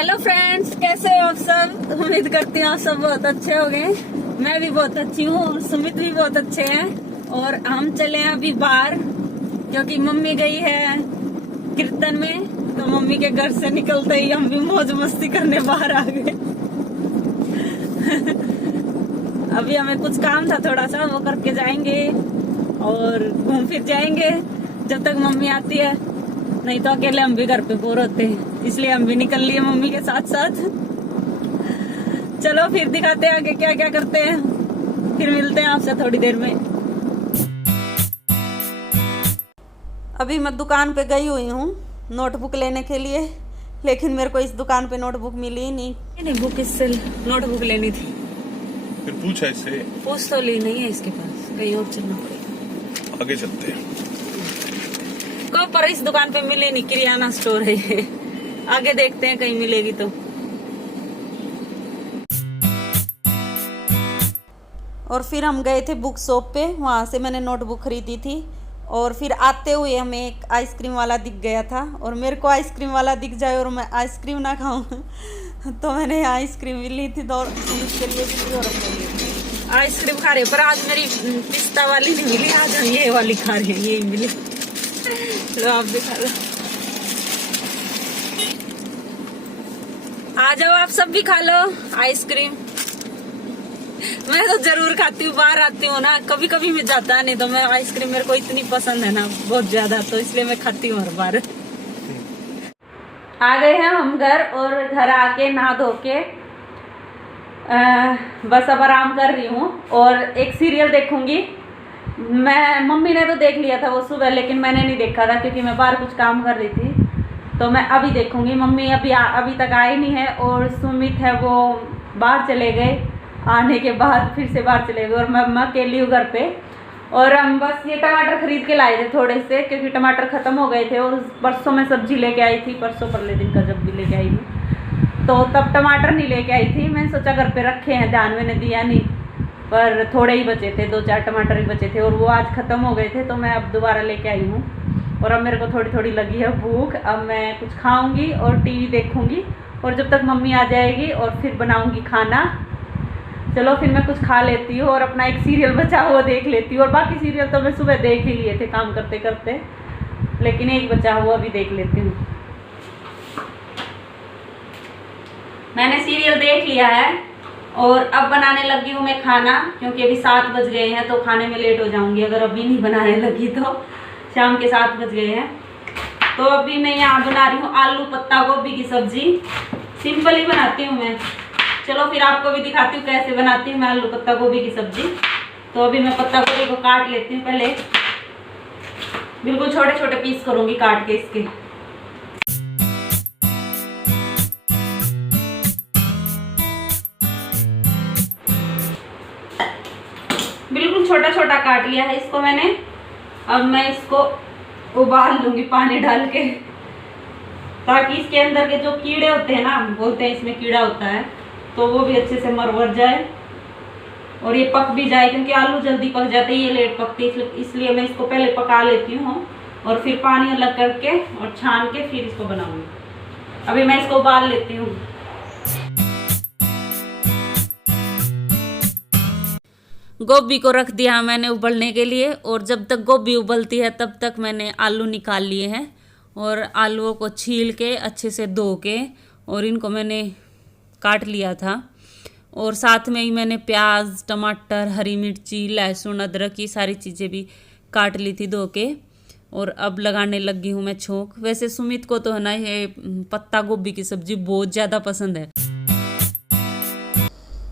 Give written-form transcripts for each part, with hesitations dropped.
Hello friends, कैसे हो आप सब। उम्मीद करती हूँ आप सब बहुत अच्छे हो गए। मैं भी बहुत अच्छी हूँ और सुमित भी बहुत अच्छे हैं। और हम चले हैं अभी बाहर क्योंकि मम्मी गई है कीर्तन में। तो मम्मी के घर से निकलते ही हम भी मौज मस्ती करने बाहर आ गए। अभी हमें कुछ काम था थोड़ा सा, वो करके जाएंगे और घूम फिर जाएंगे जब तक मम्मी आती है। नहीं तो अकेले हम भी घर पे बोर होते हैं, इसलिए हम भी निकल लिए मम्मी के साथ साथ। चलो फिर दिखाते हैं आगे क्या क्या करते हैं। फिर मिलते हैं आपसे थोड़ी देर में। अभी मैं दुकान पे गई हुई हूँ नोटबुक लेने के लिए, लेकिन मेरे को इस दुकान पे नोटबुक मिली ही नहीं। बुक इससे नोटबुक लेनी थी। फिर पूछा इससे। पूछ तो ली नहीं है इसके पास, कहीं और चलना पड़ेगा। आगे चलते हैं। को पर इस दुकान पे मिले नहीं, किराना स्टोर है ये। आगे देखते हैं कहीं मिलेगी तो। और फिर हम गए थे बुक शॉप पे, वहां से मैंने नोटबुक खरीदी थी। और फिर आते हुए हमें एक आइसक्रीम वाला दिख गया था, और मेरे को आइसक्रीम वाला दिख जाए और मैं आइसक्रीम ना खाऊं तो मैंने आइसक्रीम भी ली थी। तो उसके लिए भी और आइसक्रीम खा रहे, पर आज मेरी पिस्ता वाली नहीं मिली, आज हम ये वाली खा रहे हैं, ये मिली। लो आप दिखा लो। आ जाओ आप सब भी खा लो आइसक्रीम। मैं तो जरूर खाती हूँ, बाहर आती हूँ ना, कभी कभी मैं जाता नहीं तो मैं आइसक्रीम मेरे को इतनी पसंद है ना बहुत ज्यादा, तो इसलिए मैं खाती हूँ हर बार। आ गए हैं हम घर, और घर आके नहा धो के बस अब आराम कर रही हूँ और एक सीरियल देखूंगी। मम्मी ने तो देख लिया था वो सुबह, लेकिन मैंने नहीं देखा था क्योंकि मैं बाहर कुछ काम कर रही थी। तो मैं अभी देखूंगी। मम्मी अभी तक आई नहीं है, और सुमित है वो बाहर चले गए, आने के बाद फिर से बाहर चले गए, और मैं अकेली हूँ घर पे। और हम बस ये टमाटर खरीद के लाए थे थोड़े से, क्योंकि टमाटर ख़त्म हो गए थे। और परसों मैं सब्जी लेके आई थी, परसों परले दिन का जब भी लेके आई थी, तो तब टमाटर नहीं लेके आई थी। मैंने सोचा घर पे रखे हैं, ध्यान मैंने दिया नहीं, पर थोड़े ही बचे थे, 2-4 टमाटर ही बचे थे, और वो आज ख़त्म हो गए थे। तो मैं अब दोबारा लेके आई हूँ, और अब मेरे को थोड़ी थोड़ी लगी है भूख। अब मैं कुछ खाऊंगी और टीवी देखूंगी, और जब तक मम्मी आ जाएगी और फिर बनाऊंगी खाना। चलो फिर मैं कुछ खा लेती हूँ, और अपना एक सीरियल बचा हुआ देख लेती हूँ। और बाकी सीरियल तो मैं सुबह देख ही लिए थे काम करते करते, लेकिन एक बचा हुआ भी देख लेती हूँ। मैंने सीरियल देख लिया है, और अब बनाने लगी हूँ मैं खाना, क्योंकि अभी 7 बज गए हैं तो खाने में लेट हो जाऊंगी अगर अभी नहीं बनाने लगी तो। शाम के 7 बज गए हैं। तो अभी मैं यहाँ बना रही हूँ आलू पत्ता गोभी की सब्जी। सिंपल ही बनाती हूँ मैं। चलो फिर आपको भी दिखाती हूँ कैसे बनाती हूँ मैं आलू पत्ता गोभी की सब्जी। तो अभी मैं पत्ता गोभी को काट लेती हूँ पहले, बिल्कुल छोटे छोटे पीस करूँगी काट के इसके। बिल्कुल छोटा छोटा काट लिया है इसको मैंने। अब मैं इसको उबाल लूंगी पानी डाल के, ताकि इसके अंदर के जो कीड़े होते हैं ना, बोलते हैं इसमें कीड़ा होता है, तो वो भी अच्छे से मर जाए और ये पक भी जाए, क्योंकि आलू जल्दी पक जाते हैं, ये लेट पकते, इसलिए मैं इसको पहले पका लेती हूँ और फिर पानी अलग करके और छान के फिर इसको बनाऊंगी। अभी मैं इसको उबाल लेती हूँ। गोभी को रख दिया मैंने उबलने के लिए, और जब तक गोभी उबलती है तब तक मैंने आलू निकाल लिए हैं, और आलूओं को छील के अच्छे से धो के और इनको मैंने काट लिया था। और साथ में ही मैंने प्याज, टमाटर, हरी मिर्ची, लहसुन, अदरक, ये सारी चीज़ें भी काट ली थी धो के। और अब लगाने लगी हूँ मैं छोंक। वैसे सुमित को तो है ना ये पत्ता गोभी की सब्जी बहुत ज़्यादा पसंद है,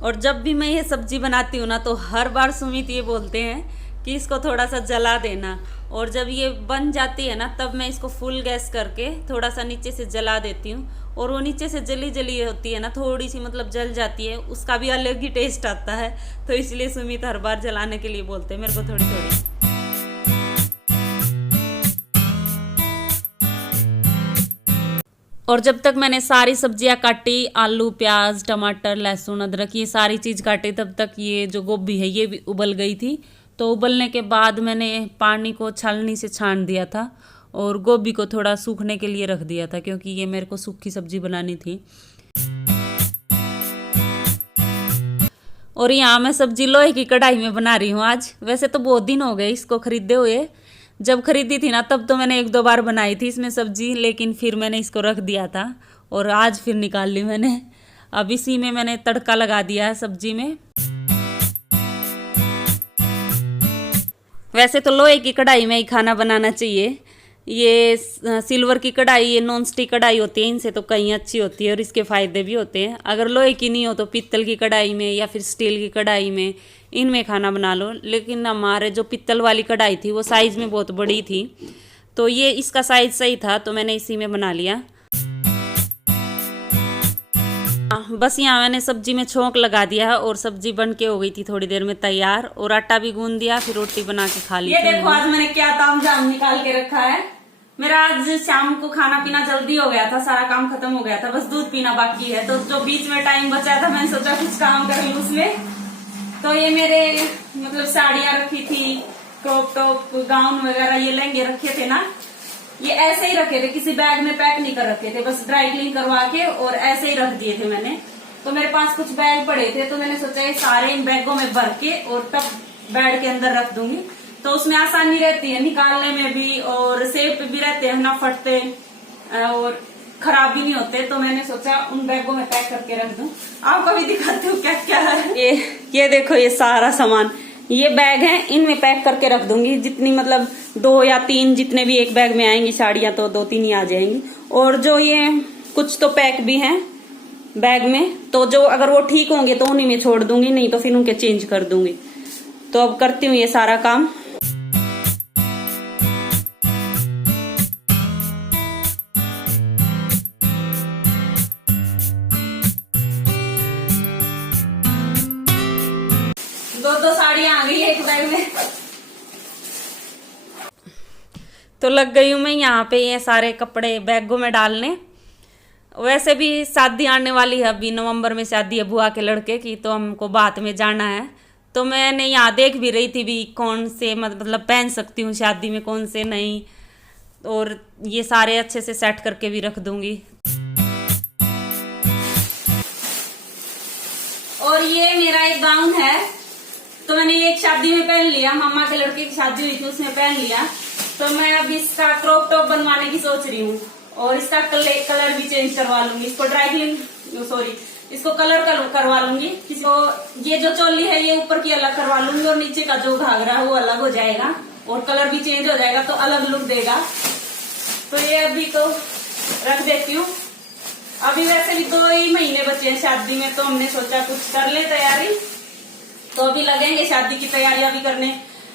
और जब भी मैं ये सब्जी बनाती हूँ ना तो हर बार सुमित ये बोलते हैं कि इसको थोड़ा सा जला देना। और जब ये बन जाती है ना तब मैं इसको फुल गैस करके थोड़ा सा नीचे से जला देती हूँ, और वो नीचे से जली जली होती है ना, थोड़ी सी मतलब जल जाती है, उसका भी अलग ही टेस्ट आता है। तो इसलिए सुमित हर बार जलाने के लिए बोलते हैं मेरे को थोड़ी थोड़ी। और जब तक मैंने सारी सब्जियां काटी, आलू, प्याज, टमाटर, लहसुन, अदरक, ये सारी चीज़ काटी, तब तक ये जो गोभी है ये भी उबल गई थी। तो उबलने के बाद मैंने पानी को छलनी से छान दिया था, और गोभी को थोड़ा सूखने के लिए रख दिया था क्योंकि ये मेरे को सूखी सब्जी बनानी थी। और यहाँ मैं सब्जी लोहे की कढ़ाई में बना रही हूँ आज। वैसे तो बहुत दिन हो गए इसको खरीदे हुए, जब खरीदी थी ना तब तो मैंने 1-2 बार बनाई थी इसमें सब्जी, लेकिन फिर मैंने इसको रख दिया था और आज फिर निकाल ली मैंने। अब इसी में मैंने तड़का लगा दिया है सब्जी में। वैसे तो लोहे की कढ़ाई में ही खाना बनाना चाहिए। ये सिल्वर की कढ़ाई, ये नॉन स्टिक कढ़ाई होती है, इनसे तो कहीं अच्छी होती है और इसके फ़ायदे भी होते हैं। अगर लोहे की नहीं हो तो पीतल की कढ़ाई में या फिर स्टील की कढ़ाई में, इनमें खाना बना लो। लेकिन हमारे जो पीतल वाली कढ़ाई थी वो साइज़ में बहुत बड़ी थी, तो ये इसका साइज़ सही था तो मैंने इसी में बना लिया। बस यहाँ मैंने सब्जी में छोंक लगा दिया है और सब्जी बन के हो गई थी थोड़ी देर में तैयार, और आटा भी गूंद दिया, फिर रोटी बना के खा ली। ये देखो आज मैंने क्या तामझाम निकाल के रखा है। मेरा आज शाम को खाना पीना जल्दी हो गया था, सारा काम खत्म हो गया था, बस दूध पीना बाकी है। तो जो बीच में टाइम बचा था मैंने सोचा कुछ काम कर लूं उसमें। तो ये मेरे मतलब साड़ियां रखी थी, क्रॉप टॉप, गाउन वगैरह, ये लहंगे रखे थे ना, ये ऐसे ही रखे थे, किसी बैग में पैक नहीं कर रखे थे, बस ड्राई क्लीन करवा के और ऐसे ही रख दिए थे मैंने। तो मेरे पास कुछ बैग पड़े थे तो मैंने सोचा ये सारे इन बैगों में भर के और तब बेड के अंदर रख दूंगी, तो उसमें आसानी रहती है निकालने में भी, और सेफ भी रहते हैं, ना फटते और खराब भी नहीं होते। तो मैंने सोचा उन बैगों में पैक करके रख दूं। आपको भी दिखाती हूँ क्या क्या है। ये देखो, ये सारा सामान, ये बैग है, इनमें पैक करके रख दूंगी। जितनी मतलब 2 या 3 जितने भी एक बैग में आएंगी साड़ियां, तो 2-3 ही आ जाएंगी। और जो ये कुछ तो पैक भी हैं बैग में, तो जो अगर वो ठीक होंगे तो उन्हीं में छोड़ दूंगी, नहीं तो फिर उनके चेंज कर दूंगी। तो अब करती हूँ ये सारा काम। दो साड़ियां आ गई एक बैग में। तो लग गई हूं मैं यहाँ पे ये सारे कपड़े बैगों में डालने। वैसे भी शादी आने वाली है, अभी नवंबर में शादी है बुआ के लड़के की, तो हमको बात में जाना है। तो मैंने यहाँ देख भी रही थी भी कौन से मतलब पहन सकती हूँ शादी में, कौन से नहीं, और ये सारे अच्छे से सेट करके भी रख दूंगी। और ये मेरा एक गाउन है, तो मैंने एक शादी में पहन लिया, मामा के लड़के की शादी हुई थी उसमें पहन लिया। तो मैं अब इसका क्रॉप टॉप बनवाने की सोच रही हूँ, और इसका कलर भी चेंज करवा लूंगी, इसको ड्राई क्लीन, सॉरी, इसको कलर करवा लूंगी। इसको ये जो चोली है ये ऊपर की अलग करवा लूंगी, और नीचे का जो घाघरा है वो अलग हो जाएगा, और कलर भी चेंज हो जाएगा, तो अलग लुक देगा। तो ये अभी तो रख देती हूँ। अभी वैसे भी 2 ही महीने बचे हैं शादी में, तो हमने सोचा कुछ कर ले तैयारी। तो अभी लगेंगे शादी की तैयारियां भी करने,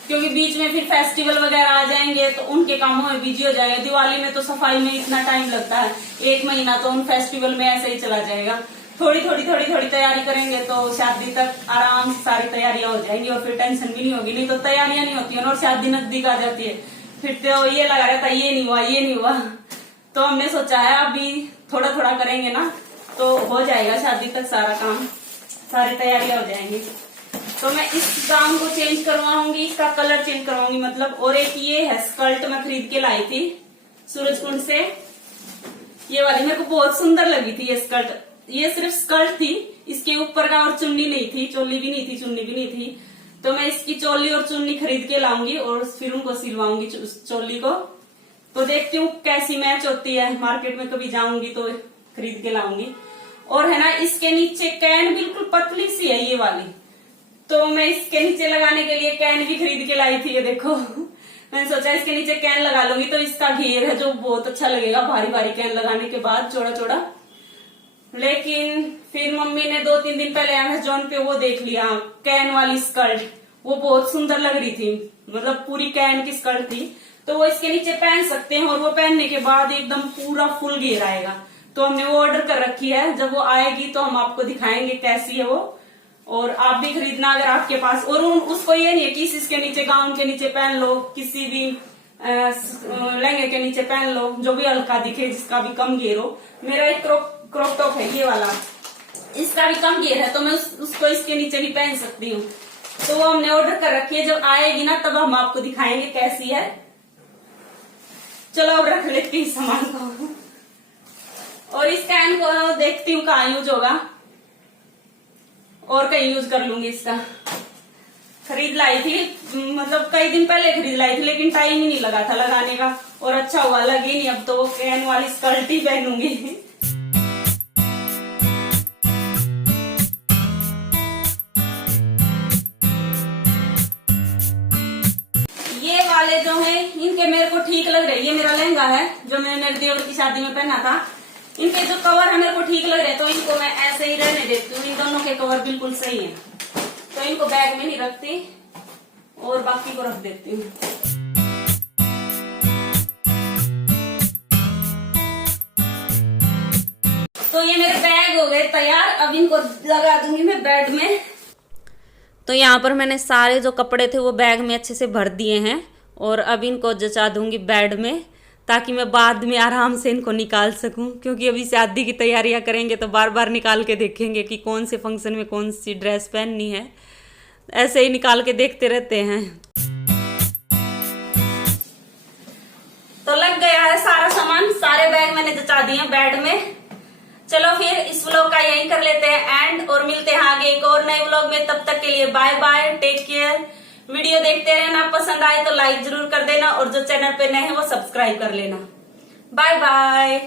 क्योंकि बीच में फिर फेस्टिवल वगैरह आ जाएंगे तो उनके कामों में बिजी हो जाएगा। दिवाली में तो सफाई में इतना टाइम लगता है, 1 महीना तो उन फेस्टिवल में ऐसे ही चला जाएगा। थोड़ी थोड़ी तैयारी करेंगे तो शादी तक आराम से सारी तैयारियां हो जाएंगी, और फिर टेंशन भी नहीं होगी। नहीं तो तैयारियां नहीं होती है और शादी नजदीक आ जाती है, फिर तो ये लगा रहता है ये नहीं हुआ ये नहीं हुआ। तो हमने सोचा है अभी थोड़ा करेंगे ना तो हो जाएगा शादी तक सारा काम, सारी तैयारियां हो जाएंगी। तो मैं इस गाउन को चेंज करवाऊंगी, इसका कलर चेंज करवाऊंगी मतलब। और एक ये है स्कर्ट, मैं खरीद के लाई थी सूरजकुंड से, ये वाली मेरे को बहुत सुंदर लगी थी ये स्कर्ट। ये सिर्फ स्कर्ट थी, इसके ऊपर का और चुन्नी नहीं थी, चोली भी नहीं थी, चुन्नी भी नहीं थी। तो मैं इसकी चोली और चुन्नी खरीद के लाऊंगी और फिर उनको सिलवाऊंगी चोली को। तो देखती हूँ कैसी मैच होती है, मार्केट में कभी जाऊंगी तो खरीद के लाऊंगी। और है ना, इसके नीचे कैन बिल्कुल पतली सी है ये वाली, तो मैं इसके नीचे लगाने के लिए कैन भी खरीद के लाई थी। ये देखो मैंने सोचा इसके नीचे कैन लगा लूंगी, तो इसका घेर है जो बहुत अच्छा लगेगा भारी भारी कैन लगाने के बाद, चौड़ा चौड़ा। लेकिन फिर मम्मी ने 2-3 दिन पहले अमेज़न पे वो देख लिया कैन वाली स्कर्ट, वो बहुत सुंदर लग रही थी, मतलब पूरी कैन की स्कर्ट थी। तो वो इसके नीचे पहन सकते हैं, और वो पहनने के बाद एकदम पूरा फुल घेर आएगा। तो हमने वो ऑर्डर कर रखी है, जब वो आएगी तो हम आपको दिखाएंगे कैसी है वो। और आप भी खरीदना अगर आपके पास। और उसको ये नहीं है कि इसके नीचे गाउन के नीचे पहन लो, किसी भी लहंगे के नीचे पहन लो, जो भी हल्का दिखे, जिसका भी कम घेर हो। मेरा एक क्रॉप टॉप है ये वाला, इसका भी कम घेर है, तो मैं उसको इसके नीचे भी पहन सकती हूँ। तो वो हमने ऑर्डर कर रखी है, जब आएगी ना तब हम आपको दिखाएंगे कैसी है। चलो अब रख लेती हूँ सामान को, और इस कैन को देखती हूँ कहाँ यूज होगा और कहीं यूज कर लूंगी इसका। खरीद लाई थी, मतलब कई दिन पहले खरीद लाई थी, लेकिन टाइम ही नहीं लगा था लगाने का, और अच्छा हुआ लगी नहीं। अब तो वो कैन वाली स्कर्ट ही पहनूंगी। ये वाले जो हैं इनके मेरे को ठीक लग रहे। ये मेरा लहंगा है जो मैंने मेरे देवर की शादी में पहना था। इनके जो कवर है मेरे को ठीक लग रहे, तो इनको मैं ऐसे ही रहने देती हूँ। इन दोनों के कवर बिल्कुल सही है, तो इनको बैग में नहीं रखती और बाकी को रख देती हूँ। तो ये मेरे बैग हो गए तैयार। अब इनको लगा दूंगी मैं बेड में। तो यहाँ पर मैंने सारे जो कपड़े थे वो बैग में अच्छे से भर दिए हैं, और अब इनको जचा दूंगी बेड में, ताकि मैं बाद में आराम से इनको निकाल सकूं। क्योंकि अभी शादी की तैयारियां करेंगे तो बार बार निकाल के देखेंगे कि कौन से फंक्शन में कौन सी ड्रेस पहननी है, ऐसे ही निकाल के देखते रहते हैं। तो लग गया है सारा सामान, सारे बैग मैंने जचा दिए बेड में। चलो फिर इस व्लॉग का यही कर लेते हैं एंड, और मिलते हैं आगे एक और नए व्लॉग में। तब तक के लिए bye bye, take care. Video देखते रहना, पसंद आए तो लाइक जरूर कर देना, और जो चैनल पे नए हैं वो सब्सक्राइब कर लेना। Bye bye.